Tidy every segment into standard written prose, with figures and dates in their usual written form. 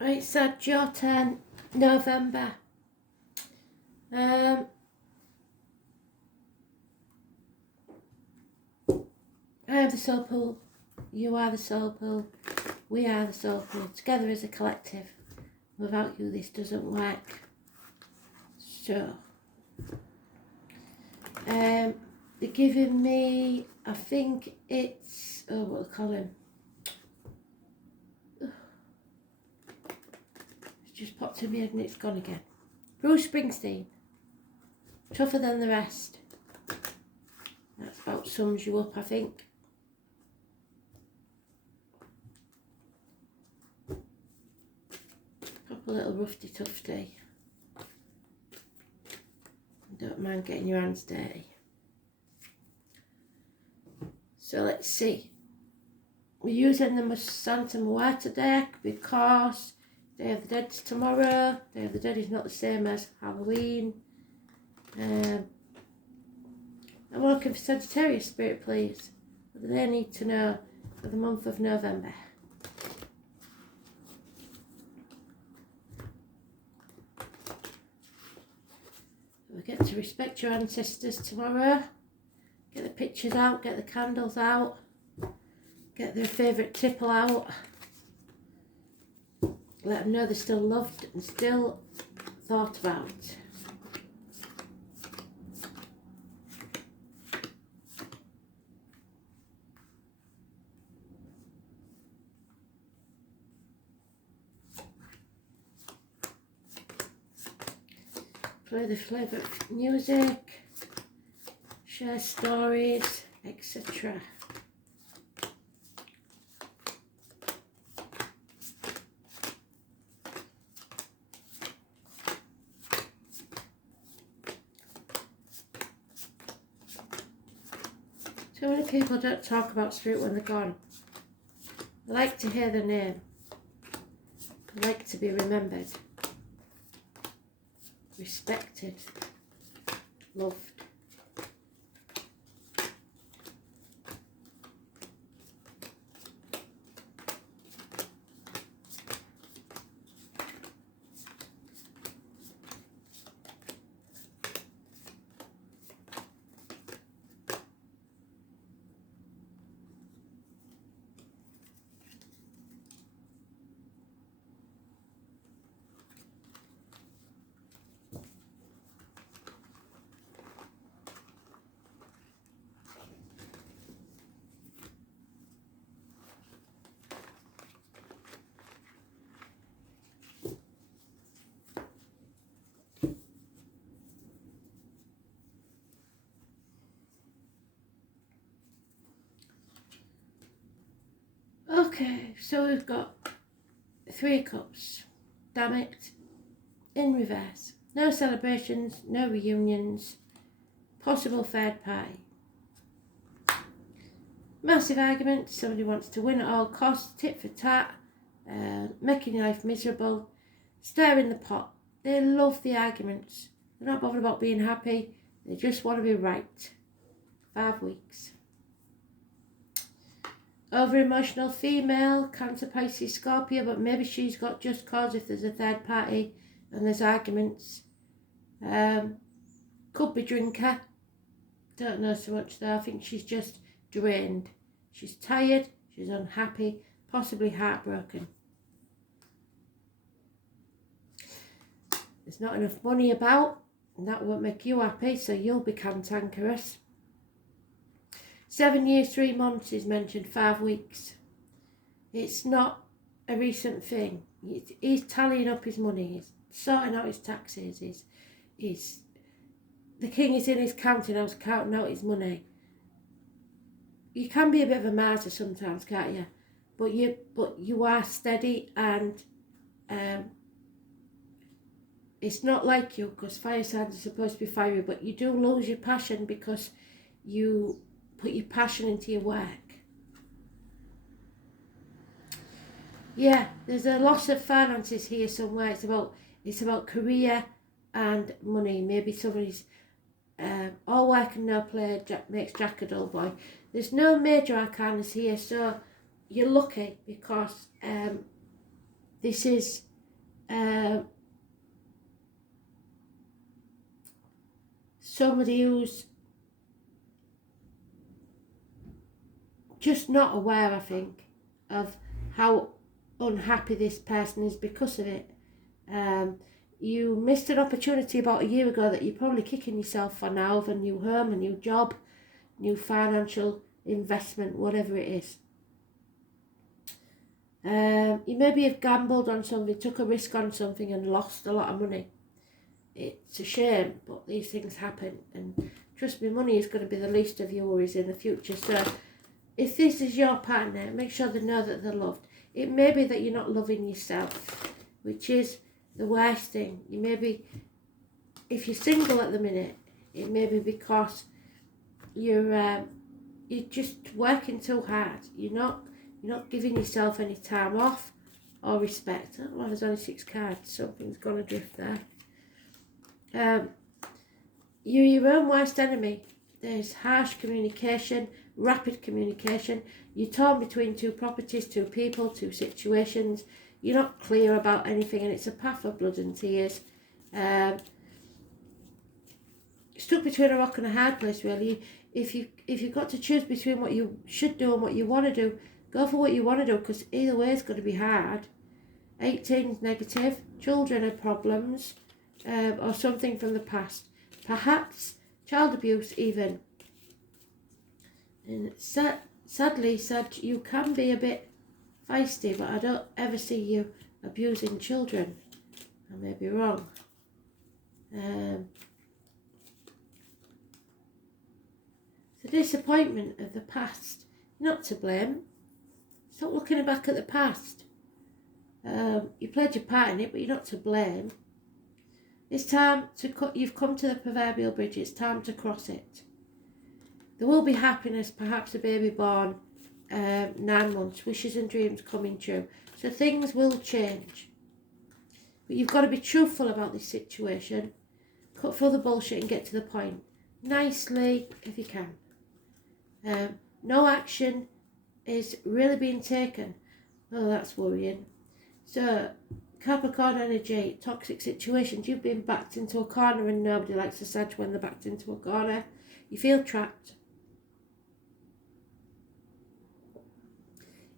Right, Sag, your turn. November. I am the soul pool. You are the soul pool. We are the soul pool. Together as a collective. Without you, this doesn't work. So, they're giving me, I think it's, what do I call him? It's just popped in my head and it's gone again. Bruce Springsteen. Tougher than the rest. That's about sums you up, I think. Pop a little roughy tufty. Don't mind getting your hands dirty. So let's see. We're using the Santa Muerta deck because Day of the Dead's tomorrow. Day of the Dead is not the same as Halloween. I'm looking for Sagittarius spirit, please. What do they need to know for the month of November? We get to respect your ancestors tomorrow. Get the pictures out, get the candles out, get their favourite tipple out. Let them know they're still loved and still thought about. Play the favourite music, share stories, etc. So many people don't talk about spirit when they're gone. They like to hear their name. They like to be remembered. Respected, loved. Okay, so we've got 3 cups. Damn it. In reverse. No celebrations, no reunions. Possible third party. Massive argument. Somebody wants to win at all costs. Tit for tat. Making your life miserable. Stirring the pot. They love the arguments. They're not bothered about being happy. They just want to be right. 5 weeks. Over emotional female, Cancer, Pisces, Scorpio, but maybe she's got just cause if there's a third party and there's arguments. Could be drinker. Don't know so much though. I think she's just drained. She's tired, she's unhappy, possibly heartbroken. There's not enough money about, and that won't make you happy, so you'll be cantankerous. 7 years, 3 months is mentioned, 5 weeks. It's not a recent thing. He's tallying up his money, he's sorting out his taxes, the king is in his counting house counting out his money. You can be a bit of a martyr sometimes, can't you? But you are steady, and it's not like you, because fire signs are supposed to be fiery, but you do lose your passion because you put your passion into your work. Yeah, there's a loss of finances here somewhere. It's about career and money. Maybe somebody's all work and no play makes Jack a dull boy. There's no major arcanas here, so you're lucky because this is somebody who's just not aware, I think, of how unhappy this person is because of it. You missed an opportunity about a year ago that you're probably kicking yourself for now, of a new home, a new job, new financial investment, whatever it is. You maybe have gambled on something, took a risk on something and lost a lot of money. It's a shame, but these things happen, and trust me, money is going to be the least of your worries in the future. So if this is your partner, make sure they know that they're loved. It may be that you're not loving yourself, which is the worst thing. You may be, if you're single at the minute, it may be because you're just working too hard. You're not giving yourself any time off or respect. Oh, well, there's only 6 cards. Something's gone adrift there. You're your own worst enemy. There's harsh communication, rapid communication. You're torn between 2 properties, 2 people, 2 situations. You're not clear about anything, and it's a path of blood and tears. Stuck between a rock and a hard place, really. If you've got to choose between what you should do and what you want to do, go for what you want to do, because either way it's going to be hard. 18's negative. Children are problems, or something from the past. Perhaps child abuse even. And sadly, you can be a bit feisty, but I don't ever see you abusing children. I may be wrong. The disappointment of the past. You're not to blame. Stop looking back at the past. You played your part in it, but you're not to blame. It's time to you've come to the proverbial bridge. It's time to cross it. There will be happiness, perhaps a baby born, 9 months, wishes and dreams coming true. So things will change. But you've got to be truthful about this situation. Cut through the bullshit and get to the point. Nicely, if you can. No action is really being taken. Oh, that's worrying. So, Capricorn energy, toxic situations. You've been backed into a corner, and nobody likes a Sag when they're backed into a corner. You feel trapped.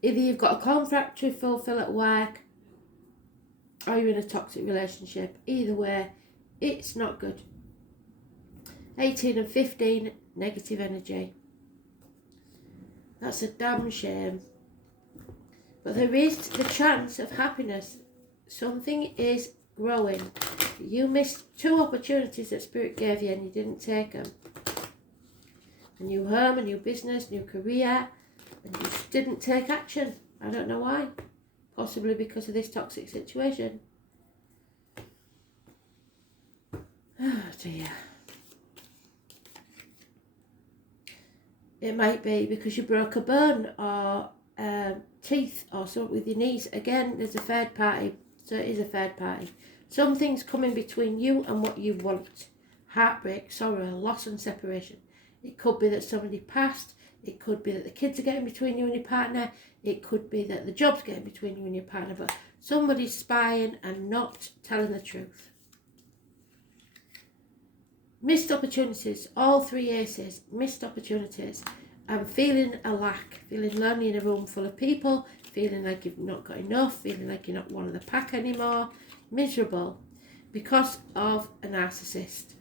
Either you've got a contract to fulfill at work, or you're in a toxic relationship. Either way, it's not good. 18 and 15, negative energy. That's a damn shame. But there is the chance of happiness. Something is growing. You missed 2 opportunities that Spirit gave you and you didn't take them. A new home, a new business, new career, and you just didn't take action. I don't know why. Possibly because of this toxic situation. Oh dear. It might be because you broke a bone or teeth or something with your knees. Again, there's a third party. So it is a third party. Something's coming between you and what you want. Heartbreak, sorrow, loss and separation. It could be that somebody passed. It could be that the kids are getting between you and your partner. It could be that the job's getting between you and your partner. But somebody's spying and not telling the truth. Missed opportunities. All 3 aces. Missed opportunities. And feeling a lack. Feeling lonely in a room full of people. Feeling like you've not got enough. Feeling like you're not one of the pack anymore. Miserable. Because of a narcissist.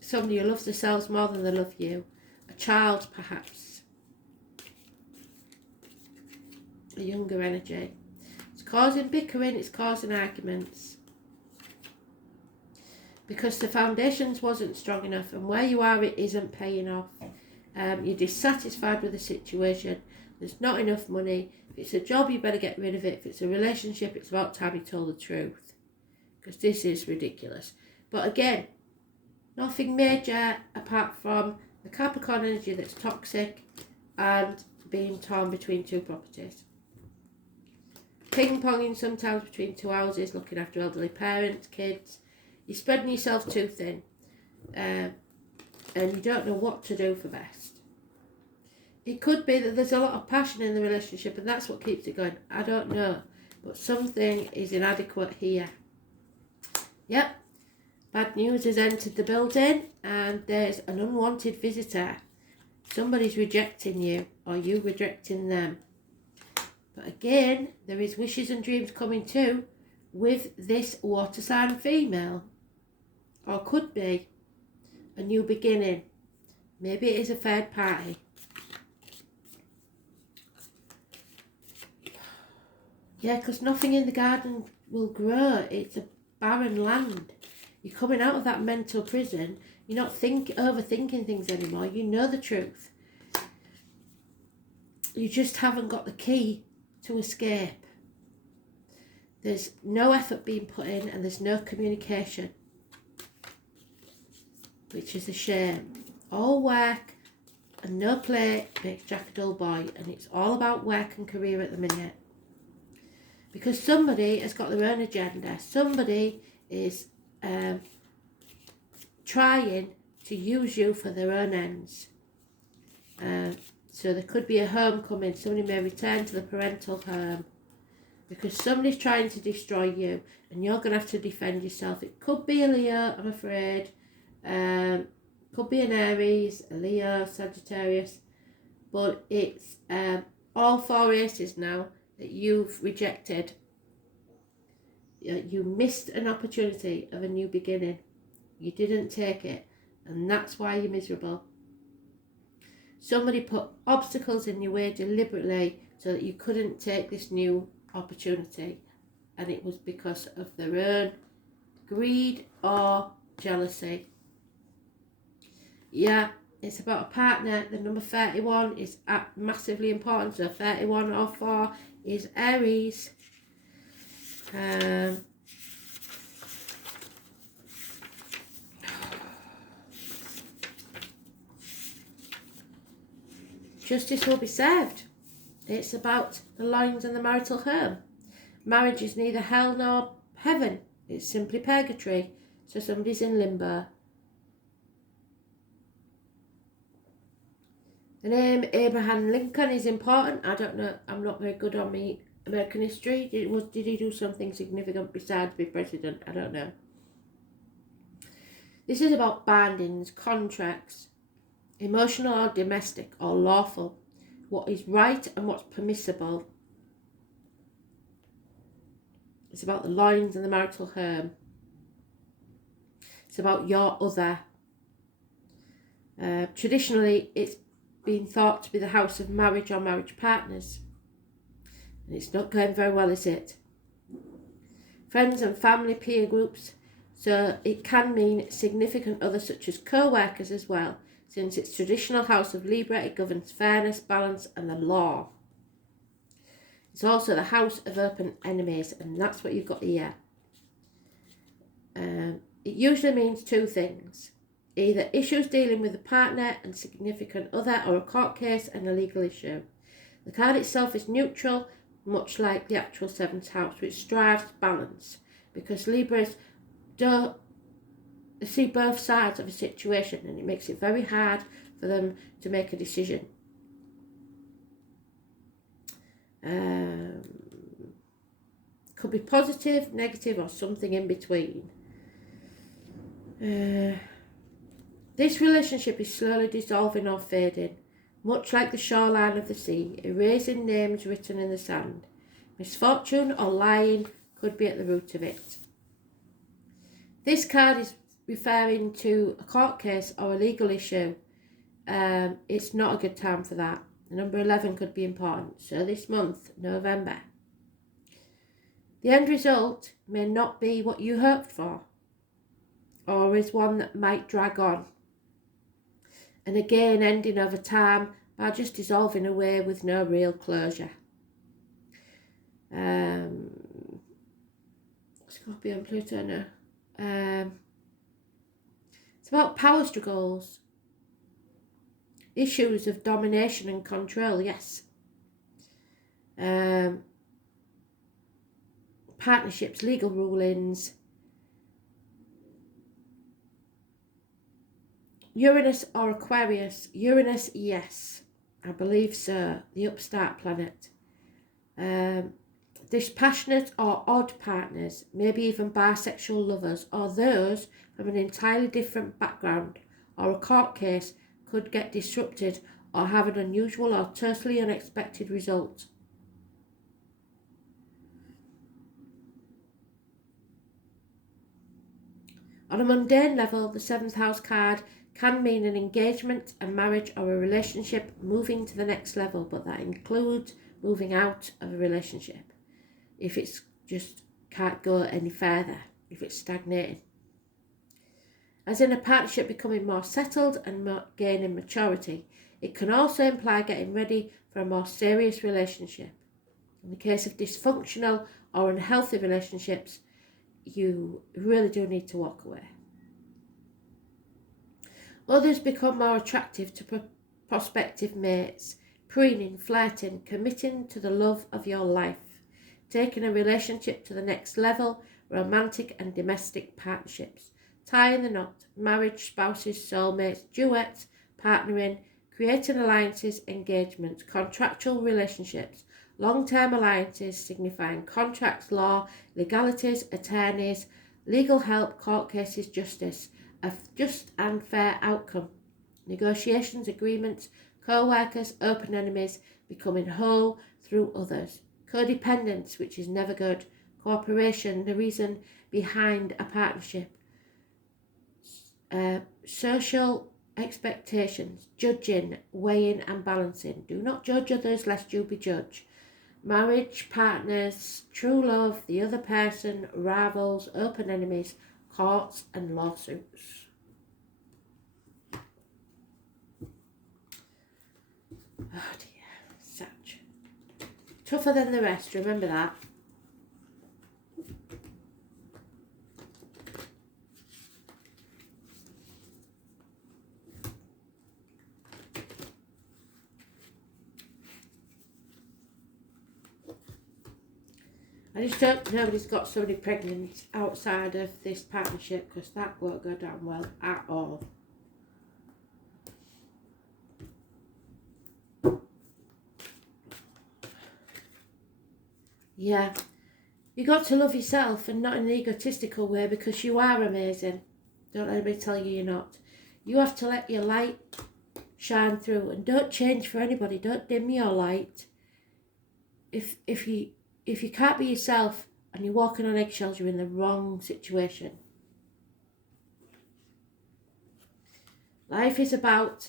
Somebody who loves themselves more than they love you. A child, perhaps. A younger energy. It's causing bickering. It's causing arguments. Because the foundations wasn't strong enough, and where you are, it isn't paying off. You're dissatisfied with the situation. There's not enough money. If it's a job, you better get rid of it. If it's a relationship, it's about time you told the truth. Because this is ridiculous. But again, nothing major apart from the Capricorn energy that's toxic and being torn between 2 properties. Ping-ponging sometimes between 2 houses, looking after elderly parents, kids. You're spreading yourself too thin, and you don't know what to do for best. It could be that there's a lot of passion in the relationship and that's what keeps it going. I don't know. but something is inadequate here. Yep, bad news has entered the building, and there's an unwanted visitor. Somebody's rejecting you, or you rejecting them. But again, there is wishes and dreams coming too with this water sign female. Or could be a new beginning. Maybe it is a third party. Yeah, because nothing in the garden will grow. It's a barren land. You're coming out of that mental prison. You're not overthinking things anymore. You know the truth. You just haven't got the key to escape. There's no effort being put in, and there's no communication, which is a shame. All work and no play makes Jack a dull boy, and it's all about work and career at the minute. Because somebody has got their own agenda. Somebody is trying to use you for their own ends. So there could be a homecoming. Somebody may return to the parental home because somebody's trying to destroy you, and you're going to have to defend yourself. It could be a Leo, I'm afraid. Could be an Aries, a Leo, Sagittarius. But it's all 4 aces now that you've rejected. You missed an opportunity of a new beginning. You didn't take it, and that's why you're miserable. Somebody put obstacles in your way deliberately so that you couldn't take this new opportunity, and it was because of their own greed or jealousy. Yeah, it's about a partner. The number 31 is massively important. So 31 or 4 is Aries. Justice will be served. It's about the lines and the marital home. Marriage is neither hell nor heaven. It's simply purgatory. So somebody's in limbo. The name Abraham Lincoln is important. I don't know. I'm not very good on me American history. Did he do something significant besides be president? I don't know. This is about bindings, contracts, emotional or domestic or lawful. What is right and what's permissible. It's about the lines and the marital home. It's about your other. Traditionally, it's been thought to be the house of marriage or marriage partners. And it's not going very well, is it? Friends and family, peer groups. So it can mean significant others such as co-workers as well. Since it's traditional house of Libra, it governs fairness, balance and the law. It's also the house of open enemies, and that's what you've got here. It usually means 2 things. Either issues dealing with a partner and significant other, or a court case and a legal issue. The card itself is neutral, much like the actual 7th house, which strives to balance, because Libras don't see both sides of a situation, and it makes it very hard for them to make a decision. Could be positive, negative, or something in between. This relationship is slowly dissolving or fading, much like the shoreline of the sea, erasing names written in the sand. Misfortune or lying could be at the root of it. This card is referring to a court case or a legal issue. It's not a good time for that. The number 11 could be important. So this month, November. The end result may not be what you hoped for, or is one that might drag on. And again, ending over time by just dissolving away with no real closure. Scorpio and Pluto now. It's about power struggles. Issues of domination and control, yes. Partnerships, legal rulings. Uranus or Aquarius. Uranus, yes. I believe so. The upstart planet. Dispassionate or odd partners, maybe even bisexual lovers, or those from an entirely different background, or a court case could get disrupted or have an unusual or totally unexpected result. On a mundane level, the 7th house card can mean an engagement, a marriage, or a relationship moving to the next level, but that includes moving out of a relationship if it's just can't go any further, if it's stagnating. As in a partnership becoming more settled and more gaining maturity, it can also imply getting ready for a more serious relationship. In the case of dysfunctional or unhealthy relationships, you really do need to walk away. Others become more attractive to prospective mates, preening, flirting, committing to the love of your life, taking a relationship to the next level, romantic and domestic partnerships, tying the knot, marriage, spouses, soulmates, duets, partnering, creating alliances, engagements, contractual relationships, long-term alliances signifying contracts, law, legalities, attorneys, legal help, court cases, justice, a just and fair outcome, negotiations, agreements, co-workers, open enemies, becoming whole through others, codependence, which is never good, cooperation, the reason behind a partnership, social expectations, judging, weighing and balancing. Do not judge others lest you be judged. Marriage, partners, true love, the other person, rivals, open enemies, courts and lawsuits. Oh dear, Sag. Tougher than the rest, remember that. I just hope nobody's got somebody pregnant outside of this partnership, because that won't go down well at all. Yeah, you got to love yourself, and not in an egotistical way, because you are amazing. Don't let anybody tell you you're not. You have to let your light shine through, and don't change for anybody. Don't dim your light. If you can't be yourself and you're walking on eggshells, you're in the wrong situation. Life is about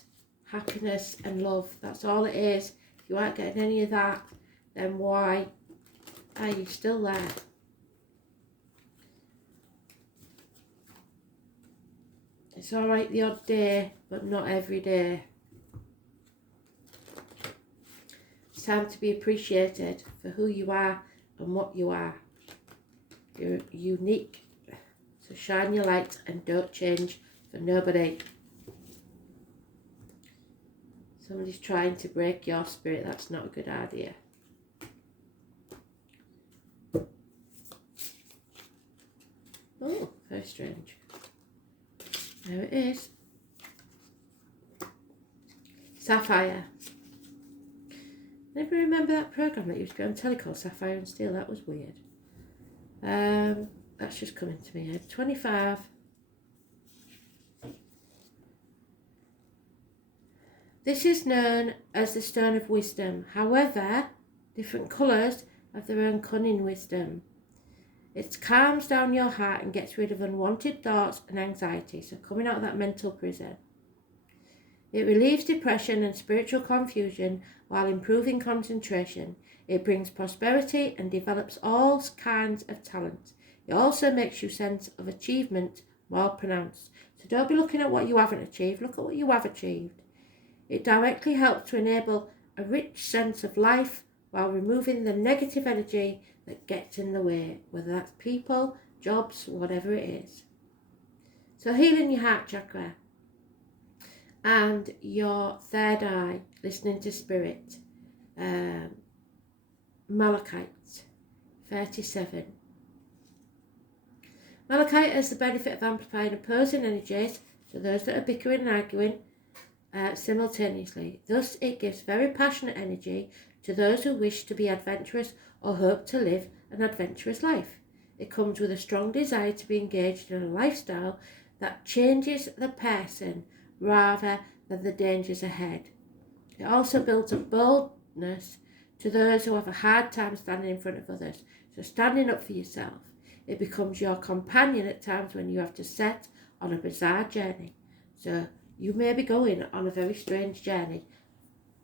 happiness and love. That's all it is. If you aren't getting any of that, then why are you still there? It's all right the odd day, but not every day. It's time to be appreciated for who you are and what you are. You're unique. So shine your light and don't change for nobody. Somebody's trying to break your spirit. That's not a good idea. Oh, very strange. There it is. Sapphire. Anybody remember that programme that used to be on telly called Sapphire and Steel? That was weird. That's just coming to me head. 25. This is known as the Stone of Wisdom. However, different colours have their own cunning wisdom. It calms down your heart and gets rid of unwanted thoughts and anxiety. So coming out of that mental prison. It relieves depression and spiritual confusion while improving concentration. It brings prosperity and develops all kinds of talent. It also makes your sense of achievement more pronounced. So don't be looking at what you haven't achieved. Look at what you have achieved. It directly helps to enable a rich sense of life while removing the negative energy that gets in the way, whether that's people, jobs, whatever it is. So healing your heart chakra and your third eye, listening to spirit. Malachite, 37. Malachite has the benefit of amplifying opposing energies, so those that are bickering and arguing, simultaneously. Thus, it gives very passionate energy to those who wish to be adventurous or hope to live an adventurous life. It comes with a strong desire to be engaged in a lifestyle that changes the person rather than the dangers ahead. It also builds a boldness to those who have a hard time standing in front of others. So standing up for yourself. It becomes your companion at times when you have to set on a bizarre journey. So you may be going on a very strange journey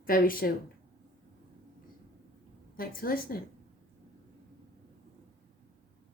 very soon. Thanks for listening.